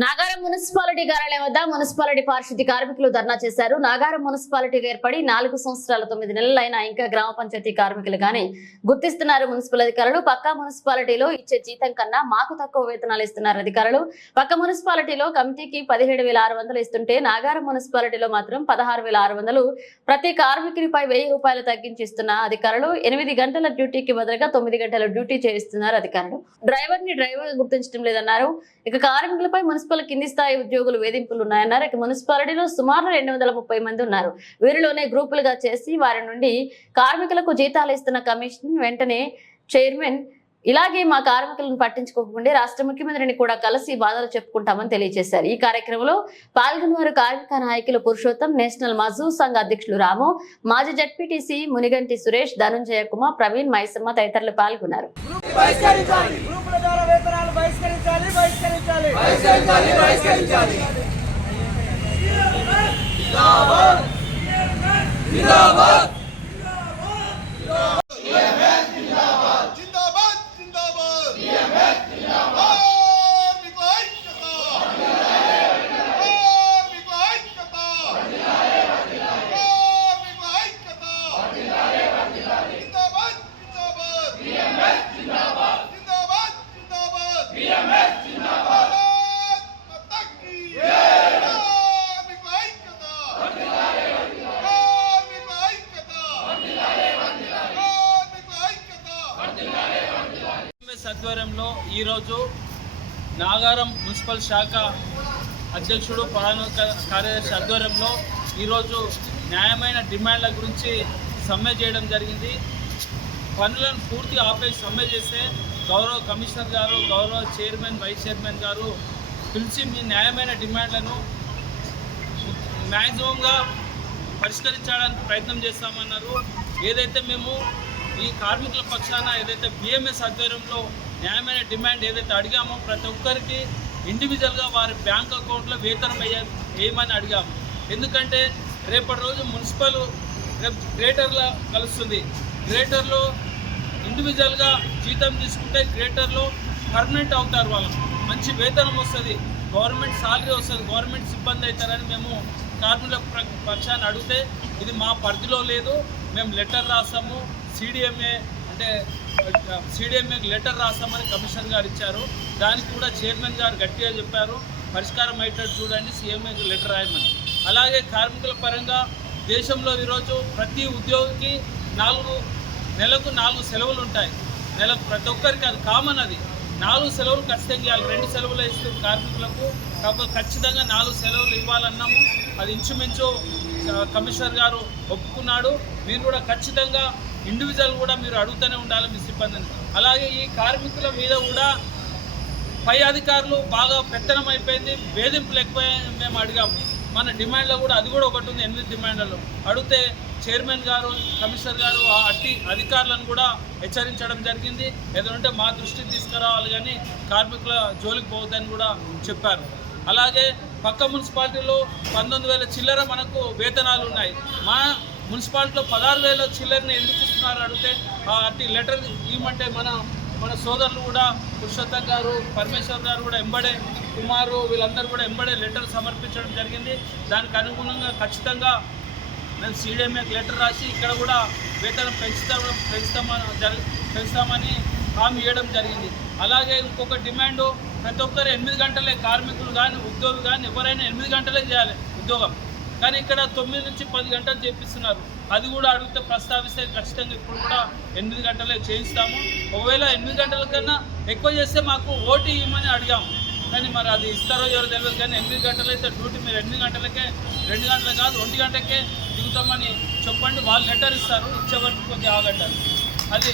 ನಾಗಾ కార్యాలయం వద్ద మున్సిపాలిటీ పారిశుద్ధ్య కార్మికులు ధర్నా చేశారు. నాగారం మున్సిపాలిటీ ఏర్పడి నాలుగు సంవత్సరాల తొమ్మిది నెలలైనా ఇంకా గ్రామ పంచాయతీ కార్మికులు గుర్తిస్తున్నారు మున్సిపల్ అధికారులు. పక్క మున్సిపాలిటీలో ఇచ్చే జీతం కన్నా మాకు తక్కువ వేతనాలు ఇస్తున్నారు అధికారులు. పక్క మున్సిపాలిటీలో కమిటీకి పదిహేడు వేల ఆరు వందలు ఇస్తుంటే నాగారం మున్సిపాలిటీలో మాత్రం పదహారు వేల ఆరు వందలు ప్రతి కార్మికునిపై వెయ్యి రూపాయలు తగ్గించి ఇస్తున్న అధికారులు. ఎనిమిది గంటల డ్యూటీకి బదులుగా తొమ్మిది గంటల డ్యూటీ చేయిస్తున్నారు అధికారులు. డ్రైవర్ని డ్రైవర్ గుర్తించడం లేదన్నారు. ఇక కార్మికులపై మున్సిపల్ కింది స్థాయి ఉద్యోగులు వేధింపులు ఉన్నాయన్నారు. ఇక మున్సిపాలిటీలో సుమారు రెండు వందల ముప్పై మంది ఉన్నారు. వీరిలోనే గ్రూపులుగా చేసి వారి నుండి కార్మికులకు జీతాలు ఇస్తున్న కమిషన్ వెంటనే చైర్మన్ ఇలాగే మా కార్మికులను పట్టించుకోకుండా రాష్ట్ర ముఖ్యమంత్రిని కూడా కలిసి బాధలు చెప్పుకుంటామని తెలియజేశారు. ఈ కార్యక్రమంలో పాల్గొన్నవారు కార్మిక నాయకులు పురుషోత్తం నేషనల్ మజూర్ సంఘ అధ్యక్షులు రాము మాజీ జడ్పీటీసీ మునిగంటి సురేష్ ధనుంజయ కుమార్ ప్రవీణ్ మైసమ్మ తదితరులు పాల్గొన్నారు. బహిష్కరించాలి. ద్వారా వేతనాలు బహిష్కరించాలి బహిష్కరించాలి. ఆధ్వర్యంలో ఈరోజు నాగారం మున్సిపల్ శాఖ అధ్యక్షుడు ప్రధాన కార్యదర్శి ఆధ్వర్యంలో ఈరోజు న్యాయమైన డిమాండ్ల గురించి సమ్మె చేయడం జరిగింది. పనులను పూర్తి ఆపేసి సమ్మె చేస్తే గౌరవ కమిషనర్ గారు గౌరవ చైర్మన్ వైస్ చైర్మన్ గారు పిలిచి మీ న్యాయమైన డిమాండ్లను మ్యాక్సిమంగా పరిష్కరించడానికి ప్రయత్నం చేస్తామన్నారు. ఏదైతే మేము ఈ కార్మికుల పక్షాన ఏదైతే బిఎంఎస్ ఆధ్వర్యంలో న్యాయమైన డిమాండ్ ఏదైతే అడిగామో ప్రతి ఒక్కరికి ఇండివిజువల్గా వారి బ్యాంక్ అకౌంట్లో వేతనం వేయ వేయమని అడిగాము. ఎందుకంటే రేపటి రోజు మున్సిపల్ రేపు గ్రేటర్లో కలుస్తుంది. గ్రేటర్లో ఇండివిజువల్గా జీతం తీసుకుంటే గ్రేటర్లో పర్మనెంట్ అవుతారు వాళ్ళు. మంచి వేతనం వస్తుంది. గవర్నమెంట్ సాలరీ వస్తుంది. గవర్నమెంట్ సిబ్బంది అవుతారని మేము కార్మికుల పక్షాన్ని అడిగితే ఇది మా పరిధిలో లేదు. మేము లెటర్ రాస్తాము. సిడిఎంఏ అంటే సిడిఎంఏకి లెటర్ రాస్తామని కమిషనర్ గారు ఇచ్చారు. దానికి కూడా చైర్మన్ గారు గట్టిగా చెప్పారు. పరిష్కారం అయ్యేటట్టు చూడండి సీఎంఏకి లెటర్ రాయమని. అలాగే కార్మికుల పరంగా దేశంలో ఈరోజు ప్రతి ఉద్యోగికి నాలుగు నెలకు నాలుగు సెలవులు ఉంటాయి. నెలకు ప్రతి ఒక్కరికి అది కామన్ అది. నాలుగు సెలవులు ఖచ్చితంగా ఇవ్వాలి. రెండు సెలవులు ఇస్తారు కార్మికులకు. కాకపోతే ఖచ్చితంగా నాలుగు సెలవులు ఇవ్వాలన్నాము. అది ఇంచుమించు కమిషనర్ గారు ఒప్పుకున్నాడు. మీరు కూడా ఖచ్చితంగా ఇండివిజువల్ కూడా మీరు అడుగుతూనే ఉండాలి మీ సిబ్బందిని. అలాగే ఈ కార్మికుల మీద కూడా పై అధికారులు బాగా పెత్తనం అయిపోయింది వేధింపులు ఎక్కువ మేము అడిగాము. మన డిమాండ్లో కూడా అది కూడా ఒకటి ఉంది ఎనిమిది డిమాండ్లలో. అడిగితే చైర్మన్ గారు కమిషనర్ గారు ఆ అట్టి అధికారులను కూడా హెచ్చరించడం జరిగింది. ఏదంటే మా దృష్టికి తీసుకురావాలి కానీ కార్మికుల జోలికి పోవద్దని కూడా చెప్పారు. అలాగే పక్క మున్సిపాలిటీలో పంతొమ్మిది వేల చిల్లర మనకు వేతనాలు ఉన్నాయి. మా మున్సిపాలిటీలో పదహారు వేల చిల్లరని ఎందుకు చేస్తున్నారు అడిగితే అట్టి లెటర్ ఇవ్వమంటే మన మన సోదరులు కూడా పురుషోత్తం గారు పరమేశ్వర్ గారు కూడా ఎంబడే కుమారు వీళ్ళందరూ కూడా ఎంబడే లెటర్ సమర్పించడం జరిగింది. దానికి అనుగుణంగా ఖచ్చితంగా మేము సీడీఎంఏకి లెటర్ రాసి ఇక్కడ కూడా వేతనం పెంచుతాం పెంచుతామని జరి పెంచుతామని హామీ ఇవ్వడం జరిగింది. అలాగే ఇంకొక డిమాండ్ ప్రతి ఒక్కరు ఎనిమిది గంటలే కార్మికులు కానీ ఉద్యోగులు కానీ ఎవరైనా ఎనిమిది గంటలే చేయాలి ఉద్యోగం. కానీ ఇక్కడ తొమ్మిది నుంచి పది గంటలు చేపిస్తున్నారు. అది కూడా అడిగితే ప్రస్తావిస్తే ఖచ్చితంగా ఇప్పుడు కూడా ఎనిమిది గంటలే చేయిస్తాము. ఒకవేళ ఎనిమిది గంటల కన్నా ఎక్కువ చేస్తే మాకు ఓటీ ఇవ్వమని అడిగాము. కానీ మరి అది ఇస్తారో ఎవరో తెలియదు. కానీ ఎనిమిది గంటలు అయితే డ్యూటీ. మీరు ఎనిమిది గంటలకే రెండు గంటలు కాదు ఒంటి గంటకే దిగుతామని చెప్పండి. వాళ్ళు లెటర్ ఇస్తారు. ఇచ్చే వరకు కొద్దిగా ఆగంటారు అది